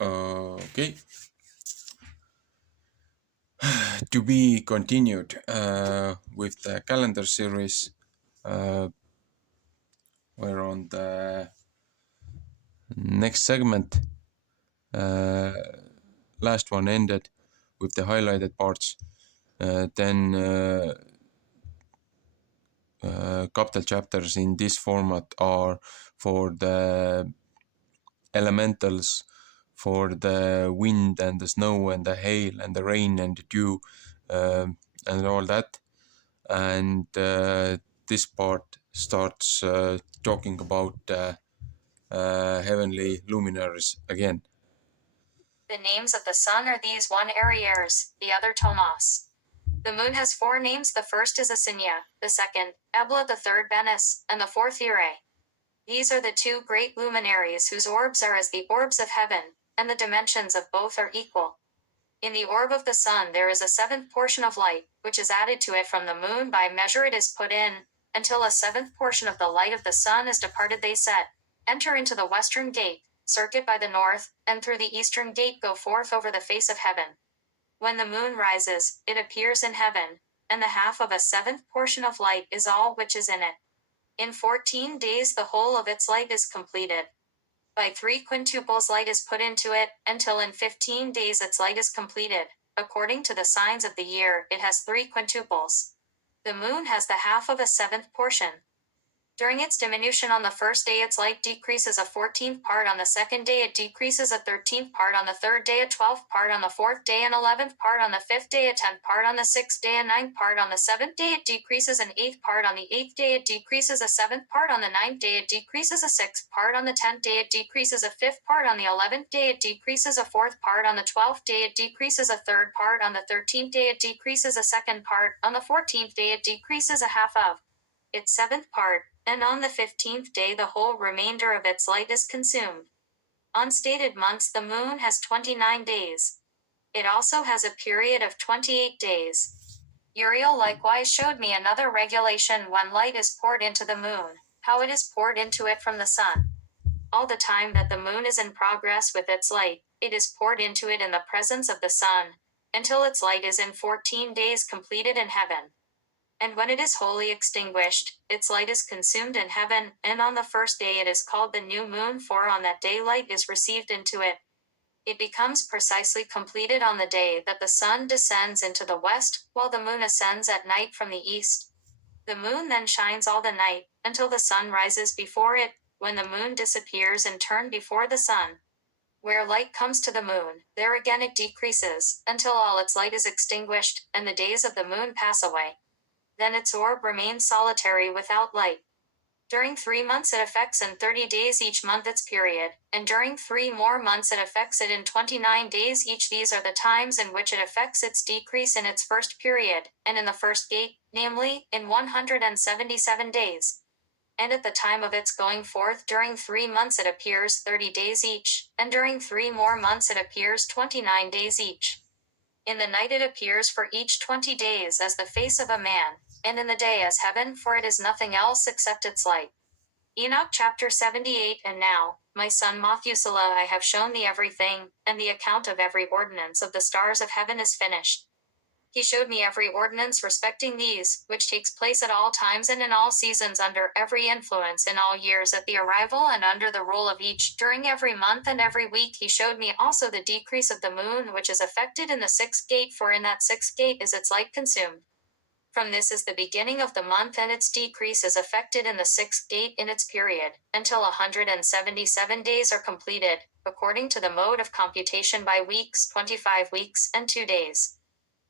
Okay. To be continued with the calendar series. We're on the next segment. Last one ended with the highlighted parts. Then capital chapters in this format are for the elementals, for the wind and the snow and the hail and the rain and the dew, and all that. And this part starts talking about heavenly luminaries again. The names of the sun are these: one Aries, the other Tomas. The moon has four names: the first is Asinia, the second, Ebla, the third Venus, and the fourth Ire. These are the two great luminaries whose orbs are as the orbs of heaven, and the dimensions of both are equal. In the orb of the sun there is a seventh portion of light, which is added to it from the moon by measure it is put in, until a seventh portion of the light of the sun is departed they set, enter into the western gate, circuit by the north, and through the eastern gate go forth over the face of heaven. When the moon rises, it appears in heaven, and the half of a seventh portion of light is all which is in it. In 14 days the whole of its light is completed. By 3 quintuples light is put into it, until in 15 days its light is completed. According to the signs of the year, it has 3 quintuples. The moon has the half of a seventh portion. During its diminution on the first day its light decreases a 14th part, on the second day it decreases a 13th part, on the third day a 12th part, on the fourth day an 11th part, on the fifth day a 10th part, on the sixth day a 9th part, on the seventh day it decreases an 8th part, on the 8th day it decreases a 7th part, on the 9th day it decreases a 6th part, on the 10th day it decreases a 5th part, on the 11th day it decreases a 4th part, on the 12th day it decreases a 3rd part, on the 13th day it decreases a 2nd part, on the 14th day it decreases a half of its 7th part, and on the 15th day the whole remainder of its light is consumed. On stated months the moon has 29 days. It also has a period of 28 days. Uriel likewise showed me another regulation when light is poured into the moon, how it is poured into it from the sun. All the time that the moon is in progress with its light, it is poured into it in the presence of the sun, until its light is in 14 days completed in heaven. And when it is wholly extinguished, its light is consumed in heaven, and on the first day it is called the new moon, for on that day light is received into it. It becomes precisely completed on the day that the sun descends into the west, while the moon ascends at night from the east. The moon then shines all the night, until the sun rises before it, when the moon disappears in turn before the sun. Where light comes to the moon, there again it decreases, until all its light is extinguished, and the days of the moon pass away. Then its orb remains solitary without light. During 3 months it affects in 30 days each month its period, and during 3 more months it affects it in 29 days each. These are the times in which it affects its decrease in its first period, and in the first gate, namely, in 177 days. And at the time of its going forth during 3 months it appears 30 days each, and during 3 more months it appears 29 days each. In the night it appears for each 20 days as the face of a man, and in the day as heaven, for it is nothing else except its light. Enoch chapter 78. And now, my son Methuselah, I have shown thee everything, and the account of every ordinance of the stars of heaven is finished. He showed me every ordinance respecting these, which takes place at all times and in all seasons, under every influence, in all years, at the arrival and under the rule of each, during every month and every week. He showed me also the decrease of the moon, which is affected in the sixth gate, for in that sixth gate is its light consumed. From this is the beginning of the month, and its decrease is affected in the sixth gate in its period, until 177 days are completed, according to the mode of computation by weeks, 25 weeks and 2 days.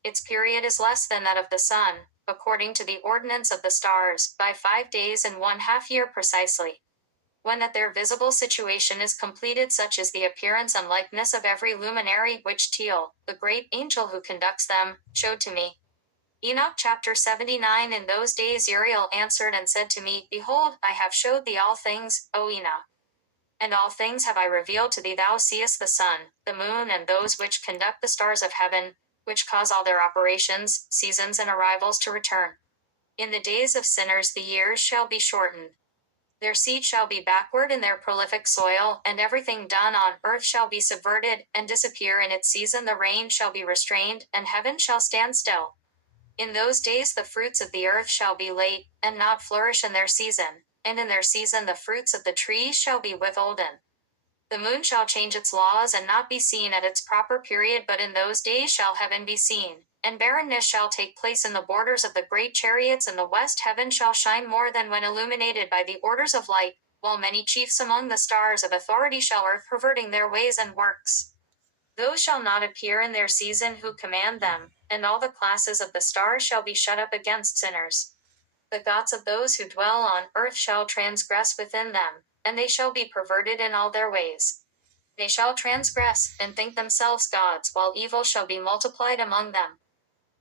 Its period is less than that of the sun, according to the ordinance of the stars, by 5 days and 1/2 year precisely. When that their visible situation is completed, such is the appearance and likeness of every luminary, which Teal, the great angel who conducts them, showed to me. Enoch chapter 79. In those days Uriel answered and said to me, Behold, I have showed thee all things, O Enoch. And all things have I revealed to thee. Thou seest the sun, the moon, and those which conduct the stars of heaven, which cause all their operations, seasons, and arrivals to return. In the days of sinners the years shall be shortened. Their seed shall be backward in their prolific soil, and everything done on earth shall be subverted, and disappear in its season. The rain shall be restrained, and heaven shall stand still. In those days the fruits of the earth shall be late, and not flourish in their season, and in their season the fruits of the trees shall be withholden. The moon shall change its laws, and not be seen at its proper period, but in those days shall heaven be seen, and barrenness shall take place in the borders of the great chariots, and the west heaven shall shine more than when illuminated by the orders of light, while many chiefs among the stars of authority shall earth, perverting their ways and works. Those shall not appear in their season who command them, and all the classes of the stars shall be shut up against sinners. The thoughts of those who dwell on earth shall transgress within them, and they shall be perverted in all their ways. They shall transgress, and think themselves gods, while evil shall be multiplied among them.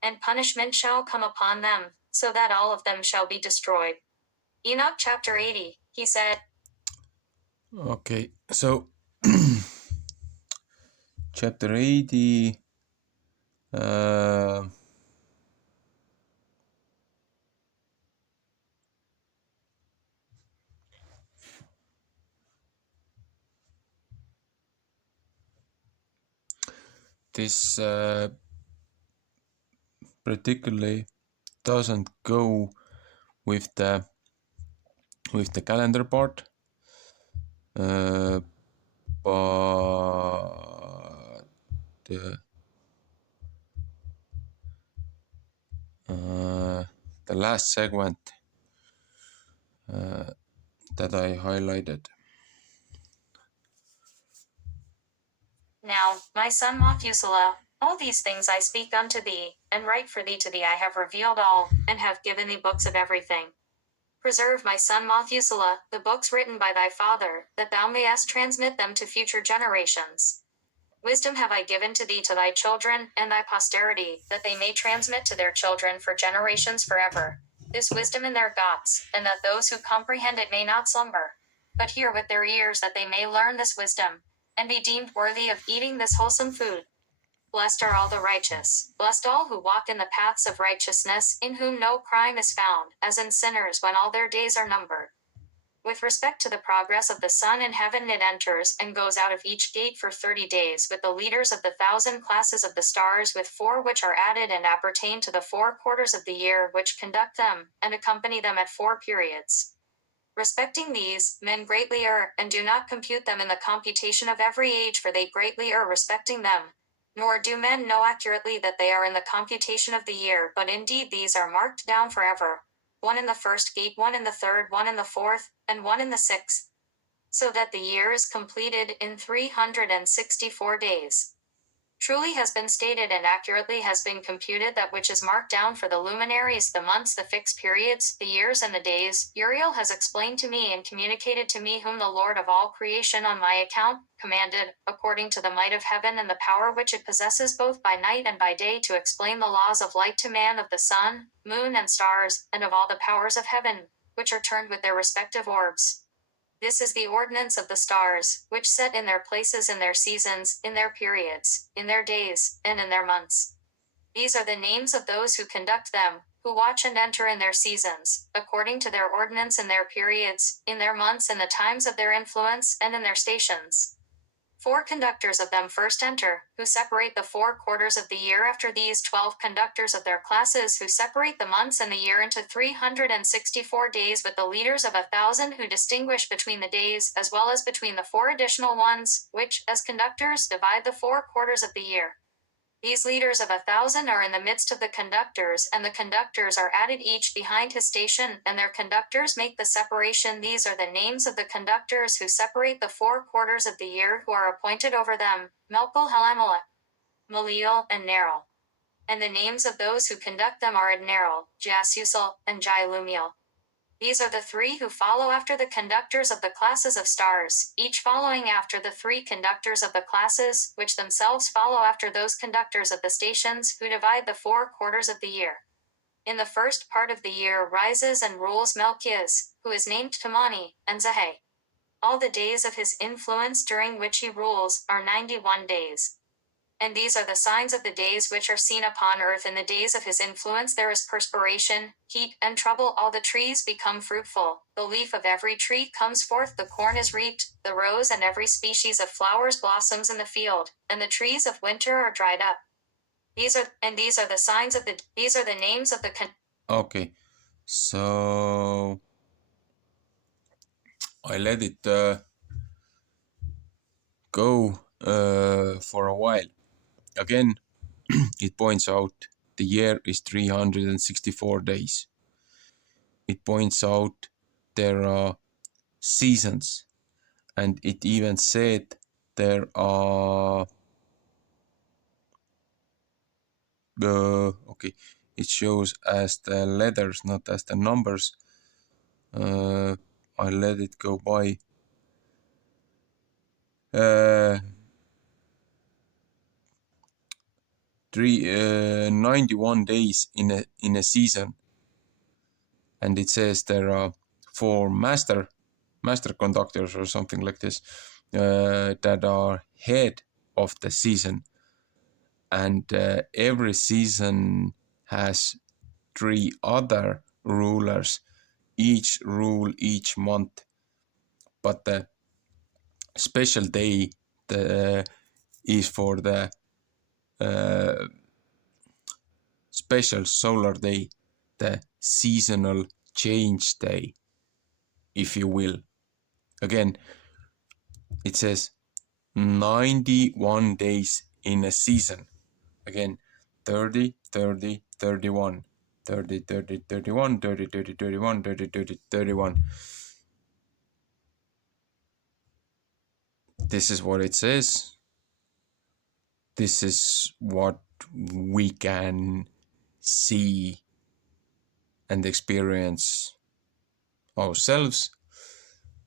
And punishment shall come upon them, so that all of them shall be destroyed. Enoch chapter 80, he said. Okay, so chapter 80. This particularly doesn't go with the calendar part, but the last segment that I highlighted. Now, my son Methuselah, all these things I speak unto thee, and write for thee to thee I have revealed all, and have given thee books of everything. Preserve, my son Methuselah, the books written by thy father, that thou mayest transmit them to future generations. Wisdom have I given to thee to thy children, and thy posterity, that they may transmit to their children for generations forever. This wisdom in their thoughts, and that those who comprehend it may not slumber, but hear with their ears, that they may learn this wisdom, and be deemed worthy of eating this wholesome food. Blessed are all the righteous, blessed all who walk in the paths of righteousness, in whom no crime is found, as in sinners when all their days are numbered. With respect to the progress of the sun in heaven, it enters and goes out of each gate for 30 days with the leaders of the 1,000 classes of the stars, with 4 which are added and appertain to the 4 quarters of the year, which conduct them, and accompany them at 4 periods. Respecting these, men greatly err, and do not compute them in the computation of every age, for they greatly err respecting them. Nor do men know accurately that they are in the computation of the year, but indeed these are marked down forever. 1 in the first gate, 1 in the third, 1 in the fourth, and 1 in the sixth. So that the year is completed in 364 days. Truly has been stated and accurately has been computed that which is marked down for the luminaries, the months, the fixed periods, the years, and the days. Uriel has explained to me and communicated to me, whom the Lord of all creation on my account commanded, according to the might of heaven and the power which it possesses both by night and by day, to explain the laws of light to man, of the sun, moon, and stars, and of all the powers of heaven, which are turned with their respective orbs. This is the ordinance of the stars, which set in their places in their seasons, in their periods, in their days, and in their months. These are the names of those who conduct them, who watch and enter in their seasons, according to their ordinance in their periods, in their months, in the times of their influence, and in their stations. 4 conductors of them first enter, who separate the 4 quarters of the year. After these, 12 conductors of their classes, who separate the months and the year into 364 days, with the leaders of 1,000 who distinguish between the days, as well as between the 4 additional ones, which, as conductors, divide the 4 quarters of the year. These leaders of 1,000 are in the midst of the conductors, and the conductors are added each behind his station, and their conductors make the separation. These are the names of the conductors who separate the 4 quarters of the year, who are appointed over them: Melchel, Helamelech, Maleel, and Neril. And the names of those who conduct them are Adneril, Jasusul, and Jailumiel. These are the 3 who follow after the conductors of the classes of stars, each following after the 3 conductors of the classes, which themselves follow after those conductors of the stations, who divide the 4 quarters of the year. In the first part of the year rises and rules Melchias, who is named Tamani, and Zahe. All the days of his influence during which he rules are 91 days. And these are the signs of the days which are seen upon earth. In the days of his influence there is perspiration, heat, and trouble. All the trees become fruitful. The leaf of every tree comes forth. The corn is reaped. The rose and every species of flowers blossoms in the field. And the trees of winter are dried up. These are the signs of the. These are the names of the. Okay, so I let it go for a while. Again, it points out the year is 364 days. It points out there are seasons, and it even said there are okay, it shows as the letters, not as the numbers. I let it go by. 91 days in a season, and it says there are four master conductors or something like this that are head of the season, and every season has three other rulers, each rule each month, but the special day is for the uh, special solar day, the seasonal change day, if you will. Again, it says 91 days in a season. Again, 30, 30, 31, 30, 30, 31, 30, 30, 31, 30, 30, 31. This is what it says. This is what we can see and experience ourselves.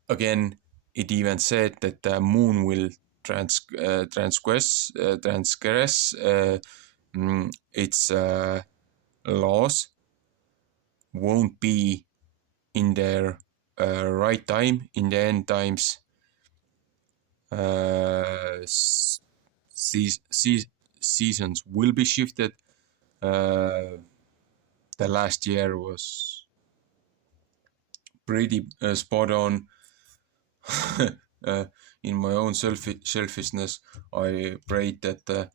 Again, it even said that the moon will transgress its laws, won't be in their right time, in the end times. Seasons will be shifted. The last year was pretty spot on. In my own selfishness, I prayed that to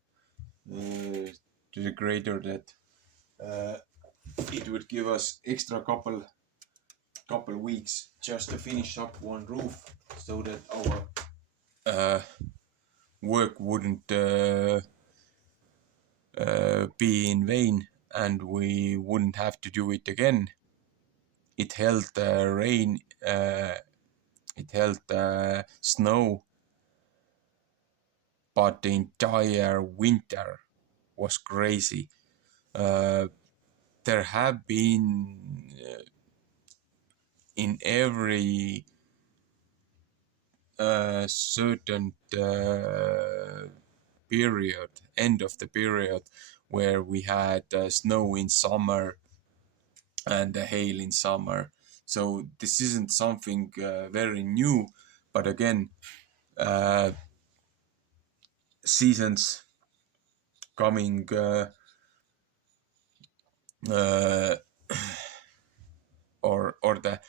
the Creator that it would give us extra couple weeks just to finish up one roof, so that our work wouldn't be in vain, and we wouldn't have to do it again. It held rain, it held snow, but the entire winter was crazy. There have been in every certain period, end of the period, where we had snow in summer and hail in summer. So this isn't something very new, but again, seasons coming uh, or the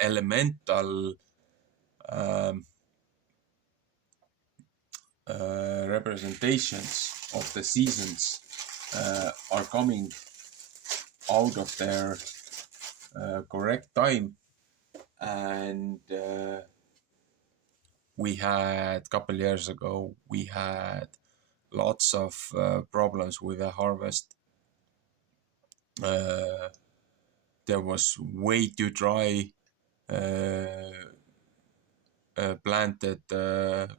elemental um, representations of the seasons are coming out of their correct time. And we had a couple years ago, we had lots of problems with the harvest. There was way too dry. Planted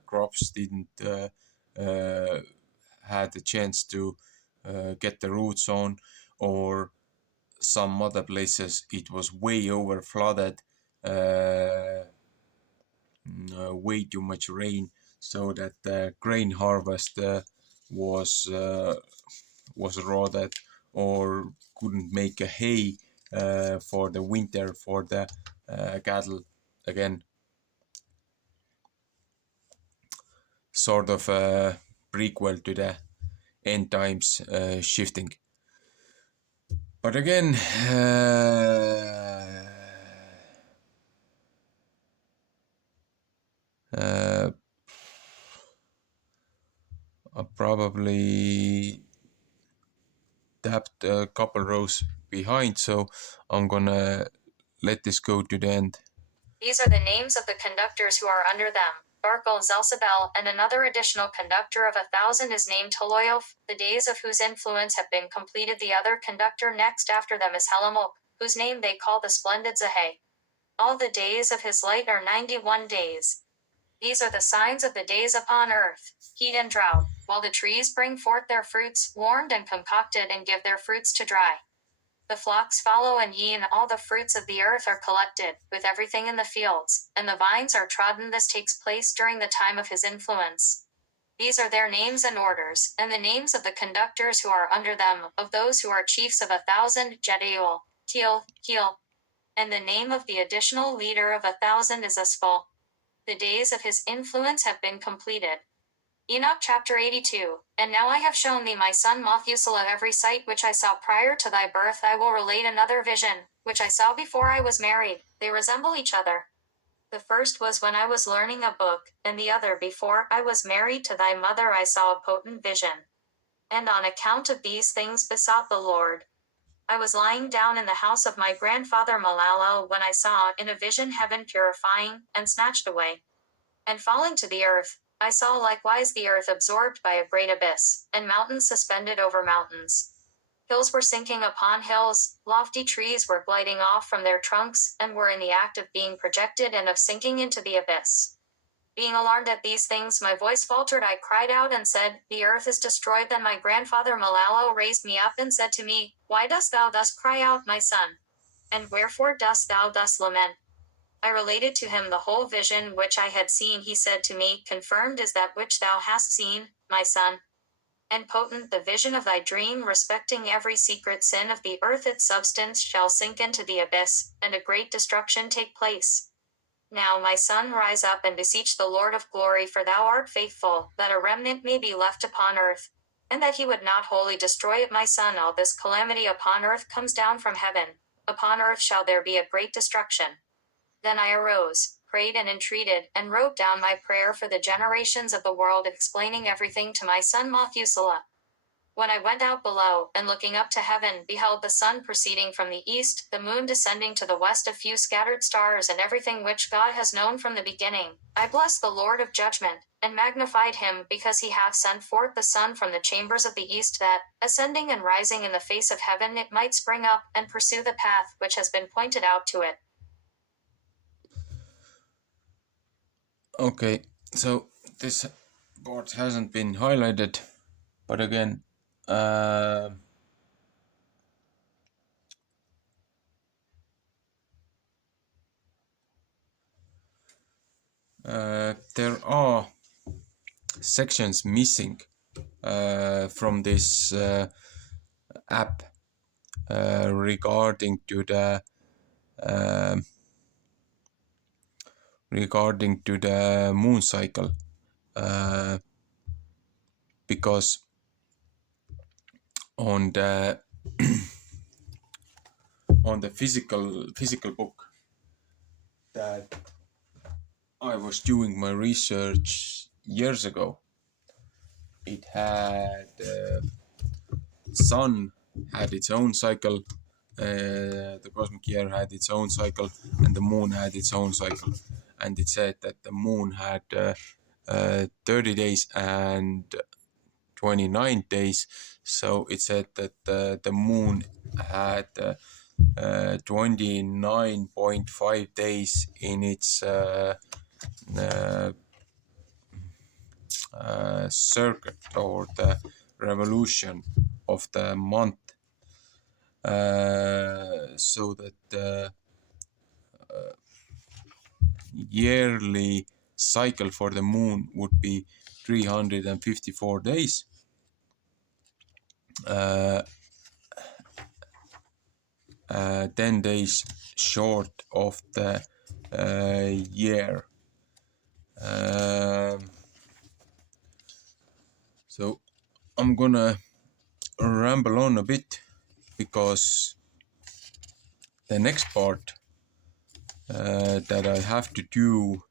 crops didn't had a chance to get the roots on, or some other places it was way over flooded, way too much rain, so that the grain harvest was rotted, or couldn't make a hay for the winter for the cattle. Again, sort of prequel to the end times shifting. But again, I'll probably tapped a couple rows behind, so I'm gonna let this go to the end. These are the names of the conductors who are under them. Barkal, Zalsabel, and another additional conductor of 1,000 is named Toloyof, the days of whose influence have been completed. The other conductor next after them is Helamok, whose name they call the splendid Zahe. All the days of his light are 91 days. These are the signs of the days upon earth, heat and drought, while the trees bring forth their fruits, warmed and concocted, and give their fruits to dry. The flocks follow, and ye and all the fruits of the earth are collected, with everything in the fields, and the vines are trodden. This takes place during the time of his influence. These are their names and orders, and the names of the conductors who are under them, of those who are chiefs of 1,000, Jediel, Til, Heel. And the name of the additional leader of 1,000 is Asphal. The days of his influence have been completed. Enoch chapter 82. And now I have shown thee, my son Methuselah, every sight which I saw prior to thy birth. I will relate another vision, which I saw before I was married. They resemble each other. The first was when I was learning a book, and the other before I was married to thy mother. I saw a potent vision. And on account of these things besought the Lord. I was lying down in the house of my grandfather Malala, when I saw in a vision heaven purifying, and snatched away, and falling to the earth. I saw likewise the earth absorbed by a great abyss, and mountains suspended over mountains. Hills were sinking upon hills, lofty trees were gliding off from their trunks, and were in the act of being projected and of sinking into the abyss. Being alarmed at these things, my voice faltered. I cried out and said, the earth is destroyed. Then my grandfather Malalo raised me up and said to me, why dost thou thus cry out, my son? And wherefore dost thou thus lament? I related to him the whole vision which I had seen. He said to me, confirmed is that which thou hast seen, my son. And potent the vision of thy dream respecting every secret sin of the earth. Its substance shall sink into the abyss, and a great destruction take place. Now, my son, rise up and beseech the Lord of glory, for thou art faithful, that a remnant may be left upon earth, and that he would not wholly destroy it. My son, all this calamity upon earth comes down from heaven. Upon earth shall there be a great destruction. Then I arose, prayed and entreated, and wrote down my prayer for the generations of the world, explaining everything to my son Methuselah. When I went out below, and looking up to heaven, beheld the sun proceeding from the east, the moon descending to the west, a few scattered stars, and everything which God has known from the beginning, I blessed the Lord of judgment, and magnified him, because he hath sent forth the sun from the chambers of the east, that, ascending and rising in the face of heaven, it might spring up, and pursue the path which has been pointed out to it. Okay, so this part hasn't been highlighted, but again, there are sections missing from this app regarding to the moon cycle, because on the on the physical book that I was doing my research years ago, it had sun had its own cycle, the cosmic year had its own cycle, and the moon had its own cycle. And it said that the moon had 30 days and 29 days. So it said that the moon had 29.5 days in its circuit, or the revolution of the month, so that the yearly cycle for the moon would be 354 days. 10 days short of the year. So I'm gonna ramble on a bit because the next part that I have to do,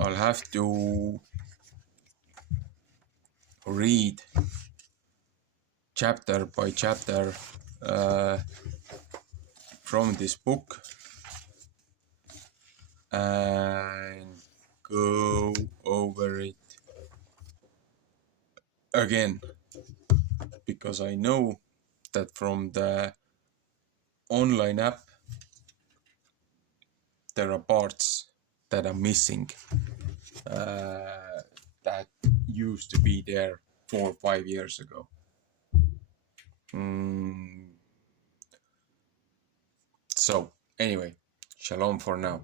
I'll have to read chapter by chapter uh, from this book and go over it again, because I know that from the online app there are parts that are missing that used to be there 4 or 5 years ago. So anyway, shalom for now.